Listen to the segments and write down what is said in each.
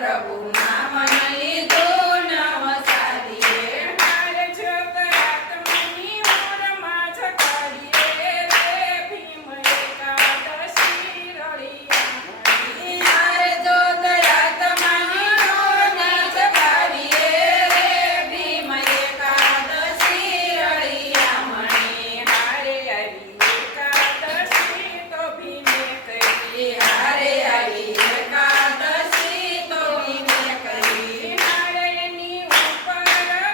પ્રભુ નામ લીધું નવસારીએ. હારે જગરાતમની ઓરમાં જગાડીએ રે ભીમ એકાદશી રળિયામણી. હારે જગરાતમની ઓરમાં જગાડીએ રે ભીમ એકાદશી રળિયામણી. હારે આવી એકાદશી તો ભીમે કરી. હારે આવી એકાદશી તો ભીમે કરી. હારે એની ઉપર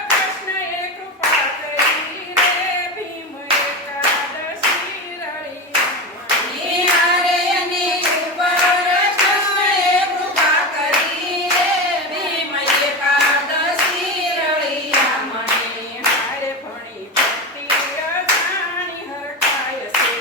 કૃષ્ણએ કૃપા કરી રે ભીમ એકાદશી રળિયામણી. હારે એની ઉપર કૃષ્ણએ કૃપા કરી રે ભીમ એકાદશી રળિયામણી. હારે ભણી ભક્તિ રજાણી હરખાય છે.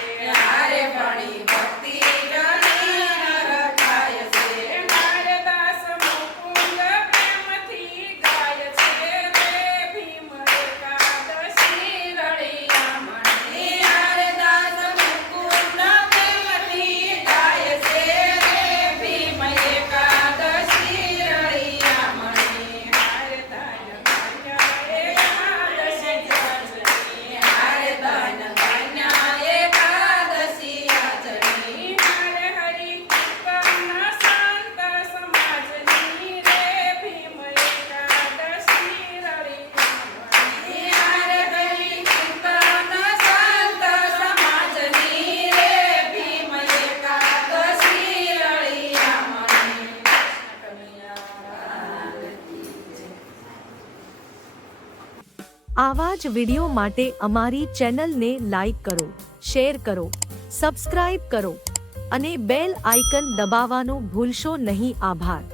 હારે ભણી ભક્તિ રણી હરખાય છે. હારે દાસ મુકુંદ પ્રેમથી ગાય છે રે ભીમ એકાદશી રળિયામણી. હારે દાસ મુકુંદ પ્રેમથી ગાય છે રે ભીમ એકાદશી રળિયામણી. હારે ધન ધન્ય એકાદશી જજની. હારે ધન ધન્ય એકાદશી આજની. હારે હરિ કીર્તન સંત સમાજની રે ભીમ એકાદશી રળિયામણી. હારે હરિ કીર્તન સંત સમાજની રે ભીમ એકાદશી રળિયામણી. આવા જ વિડિયો માટે અમારી ચેનલને લાઈક કરો, શેર કરો, સબસ્ક્રાઇબ કરો અને બેલ આઇકન દબાવવાનું ભૂલશો નહીં. આભાર.